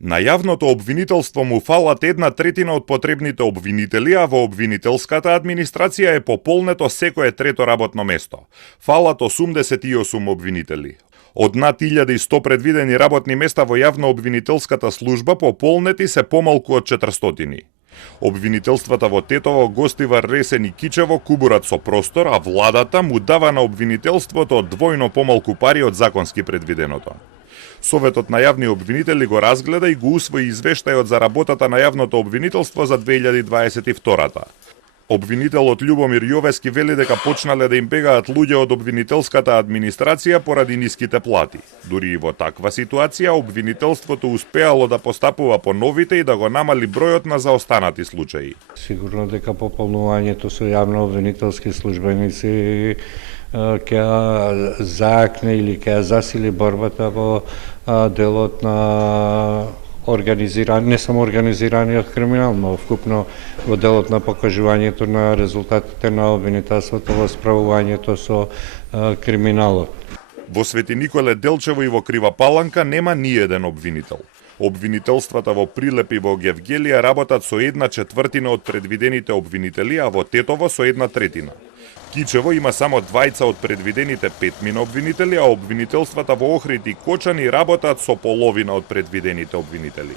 На јавното обвинителство му фалат 1/3 од потребните обвинители, а во обвинителската администрација е пополнето секое трето работно место. Фалат 88 обвинители. Од над 1100 предвидени работни места во јавно-обвинителската служба, пополнети се помалку од 400. Обвинителствата во Тетово, Гостивар, Ресен и Кичево кубурат со простор, а владата му дава на обвинителството двојно помалку пари од законски предвиденото. Советот на јавни обвинители го разгледа и го усвои извештајот за работата на јавното обвинителство за 2022-та. Обвинителот Љубомир Јовески вели дека почнале да им бегаат луѓе од обвинителската администрација поради ниските плати. Дури и во таква ситуација, обвинителството успеало да постапува по новите и да го намали бројот на заостанати случаи. Сигурно дека пополнувањето со јавно-обвинителски службеници ќе заакне или ќе засили борбата во делот на не само организираниот криминал, но вкупно во делот на покажувањето на резултатите на обвинителството во справувањето со криминалот. Во Свети Николе Делчево и во Крива Паланка нема ниеден обвинител. Обвинителствата во Прилеп и во Гевгелија работат со 1/4 од предвидените обвинители, а во Тетово со 1/3. Кичево има само двајца од предвидените 5 обвинители, а обвинителствата во Охрид и Кочани работат со половина од предвидените обвинители.